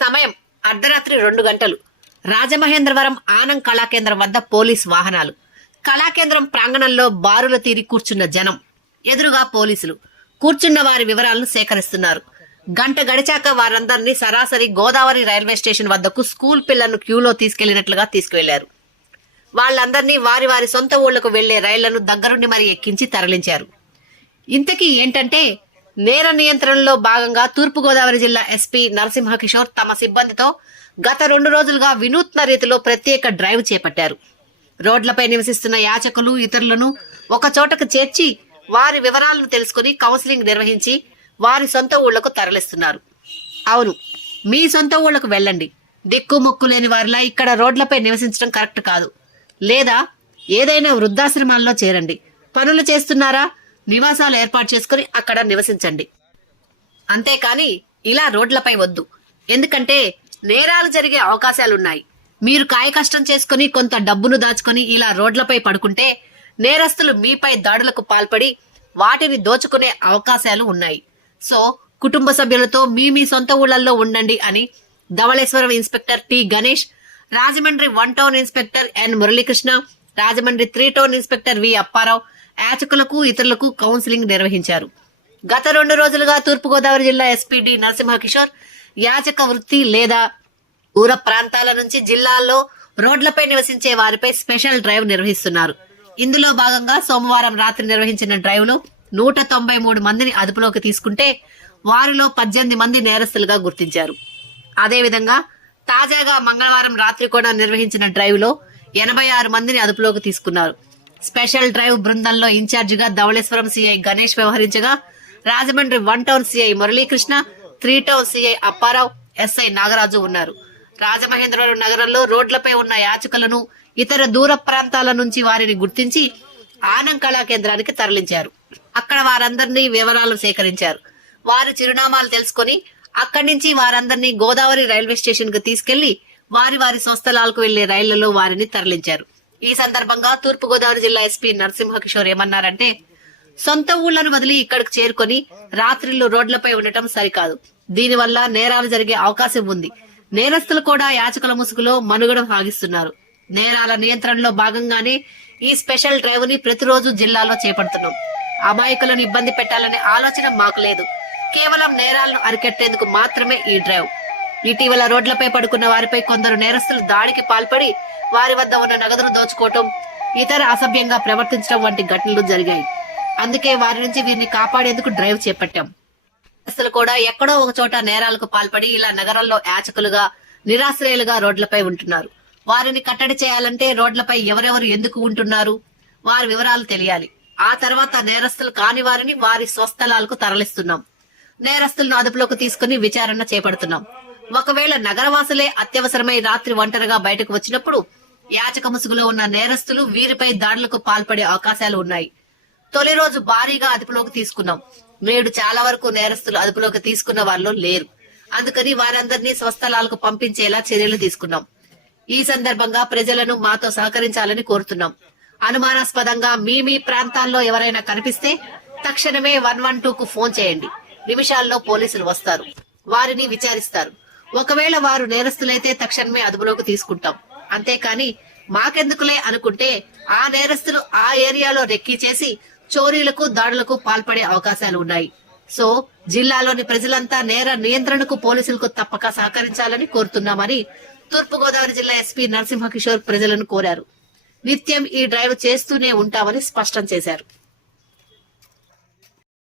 సమయం అర్ధరాత్రి రెండు గంటలు. రాజమహేంద్రవరం ఆనం కళాకేంద్రం వద్ద పోలీస్ వాహనాలు. కళాకేంద్రం ప్రాంగణంలో బారుల తీరి కూర్చున్న జనం. ఎదురుగా పోలీసులు. కూర్చున్న వారి వివరాలను సేకరిస్తున్నారు. గంట గడిచాక వారందరినీ సరాసరి గోదావరి రైల్వే స్టేషన్ వద్దకు స్కూల్ పిల్లలను క్యూలో తీసుకెళ్ళినట్లుగా తీసుకువెళ్ళారు. వాళ్ళందరినీ వారి వారి సొంత ఊళ్ళకు వెళ్ళే రైళ్ళను దగ్గరుండి మరి ఎక్కించి తరలించారు. ఇంతకీ ఏంటంటే నేర నియంత్రణలో భాగంగా తూర్పుగోదావరి జిల్లా ఎస్పీ నరసింహకిషోర్ తమ సిబ్బందితో గత రెండు రోజులుగా వినూత్న రీతిలో ప్రత్యేక డ్రైవ్ చేపట్టారు. రోడ్లపై నివసిస్తున్న యాచకులు ఇతరులను ఒక చోటకు చేర్చి వారి వివరాలను తెలుసుకుని కౌన్సిలింగ్ నిర్వహించి వారి సొంత ఊళ్ళకు తరలిస్తున్నారు. అవును మీ సొంత ఊళ్ళకు వెళ్ళండి. దిక్కు ముక్కు లేని వారిలా ఇక్కడ రోడ్లపై నివసించడం కరెక్ట్ కాదు. లేదా ఏదైనా వృద్ధాశ్రమాల్లో చేరండి. పనులు చేస్తున్నారా? నివాసాలు ఏర్పాటు చేసుకుని అక్కడ నివసించండి. అంతేకాని ఇలా రోడ్లపై వద్దు. ఎందుకంటే నేరాలు జరిగే అవకాశాలున్నాయి. మీరు కాయ కష్టం చేసుకుని కొంత డబ్బును దాచుకొని ఇలా రోడ్లపై పడుకుంటే నేరస్తులు మీపై దాడులకు పాల్పడి వాటిని దోచుకునే అవకాశాలు ఉన్నాయి. సో కుటుంబ సభ్యులతో మీ మీ సొంత ఊళ్ళల్లో ఉండండి అని Dhavaleswaram inspector T Ganesh Rajahmundry one town inspector N Muralikrishna Rajahmundry three town inspector V Apparao యాచకులకు ఇతరులకు కౌన్సిలింగ్ నిర్వహించారు. గత రెండు రోజులుగా తూర్పుగోదావరి జిల్లా ఎస్పీ డి నరసింహకిషోర్ యాచక వృత్తి లేదా ఊర ప్రాంతాల నుంచి జిల్లాల్లో రోడ్లపై నివసించే వారిపై స్పెషల్ డ్రైవ్ నిర్వహిస్తున్నారు. ఇందులో భాగంగా సోమవారం రాత్రి నిర్వహించిన డ్రైవ్లో నూట తొంభై మూడు మందిని అదుపులోకి తీసుకుంటే వారిలో పద్దెనిమిది మంది నేరస్తులుగా గుర్తించారు. అదేవిధంగా తాజాగా మంగళవారం రాత్రి కూడా నిర్వహించిన డ్రైవ్లో ఎనభై ఆరు మందిని అదుపులోకి తీసుకున్నారు. స్పెషల్ డ్రైవ్ బృందంలో ఇన్ఛార్జిగా Dhavaleswaram CI Ganesh వ్యవహరించగా Rajahmundry one town CI Muralikrishna three town CI Apparao SI Nagaraju ఉన్నారు. రాజమహేంద్రవరం నగరంలో రోడ్లపై ఉన్న యాచకులను ఇతర దూర ప్రాంతాల నుంచి వారిని గుర్తించి ఆనం కళా కేంద్రానికి తరలించారు. అక్కడ వారందరినీ వివరాలు సేకరించారు. వారి చిరునామాలు తెలుసుకొని అక్కడి నుంచి వారందరినీ గోదావరి రైల్వే స్టేషన్కు తీసుకెళ్ళి వారి వారి స్వస్థలాలకు వెళ్ళే రైళ్ళలో వారిని తరలించారు. ఈ సందర్భంగా తూర్పు గోదావరి జిల్లా ఎస్పీ నరసింహకిషోర్ ఏమన్నారంటే సొంత ఊళ్ళను వదిలి ఇక్కడికి చేరుకొని రాత్రిళ్ళు రోడ్లపై ఉండటం సరికాదు. దీనివల్ల నేరాలు జరిగే అవకాశం ఉంది. నేరస్తులు కూడా యాచకుల ముసుగులో మనుగడ సాగిస్తున్నారు. నేరాల నియంత్రణలో భాగంగానే ఈ స్పెషల్ డ్రైవ్ని ప్రతిరోజు జిల్లాలో చేపడుతున్నాం. అమాయకులను ఇబ్బంది పెట్టాలనే ఆలోచన మాకు లేదు. కేవలం నేరాలను అరికట్టేందుకు మాత్రమే ఈ డ్రైవ్. ఇటీవల రోడ్లపై పడుకున్న వారిపై కొందరు నేరస్తులు దాడికి పాల్పడి వారి వద్ద ఉన్న నగదును దోచుకోవటం ఇతర అసభ్యంగా ప్రవర్తించడం వంటి ఘటనలు జరిగాయి. అందుకే వారి నుంచి వీరిని కాపాడేందుకు డ్రైవ్ చేపట్టాం. నేరస్తులు కూడా ఎక్కడో ఒక చోట నేరాలకు పాల్పడి ఇలా నగరంలో యాచకులుగా నిరాశ్రయులుగా రోడ్లపై ఉంటున్నారు. వారిని కట్టడి చేయాలంటే రోడ్లపై ఎవరెవరు ఎందుకు ఉంటున్నారు? వారి వివరాలు తెలియాలి. ఆ తర్వాత నేరస్తులు కాని వారిని వారి స్వస్థలాలకు తరలిస్తున్నాం. నేరస్తులను అదుపులోకి తీసుకుని విచారణ చేపడుతున్నాం. ఒకవేళ నగరవాసులే అత్యవసరమై రాత్రి ఒంటరిగా బయటకు వచ్చినప్పుడు యాచక ముసుగులో ఉన్న నేరస్తులు వీరిపై దాడులకు పాల్పడే అవకాశాలు ఉన్నాయి. తొలి రోజు భారీగా అదుపులోకి తీసుకున్నాం. నేడు చాలా వరకు నేరస్తులు అదుపులోకి తీసుకున్న వారిలో లేరు. అందుకని వారందరినీ స్వస్థలాలకు పంపించేలా చర్యలు తీసుకున్నాం. ఈ సందర్భంగా ప్రజలను మాతో సహకరించాలని కోరుతున్నాం. అనుమానాస్పదంగా మీ మీ ప్రాంతాల్లో ఎవరైనా కనిపిస్తే తక్షణమే వన్ వన్ టూ కు ఫోన్ చేయండి. నిమిషాల్లో పోలీసులు వస్తారు. వారిని విచారిస్తారు. ఒకవేళ వారు నేరస్తులైతే తక్షణమే అదుపులోకి తీసుకుంటాం. అంతేకాని మాకెందుకులే అనుకుంటే ఆ నేరస్తులు ఆ ఏరియాలో రెక్కీ చేసి చోరీలకు దాడులకు పాల్పడే అవకాశాలు ఉన్నాయి. సో జిల్లాలోని ప్రజలంతా నేర నియంత్రణకు పోలీసులకు తప్పక సహకరించాలని కోరుతున్నామని తూర్పుగోదావరి జిల్లా ఎస్పీ నరసింహకిషోర్ ప్రజలను కోరారు. నిత్యం ఈ డ్రైవ్ చేస్తూనే ఉంటామని స్పష్టం చేశారు.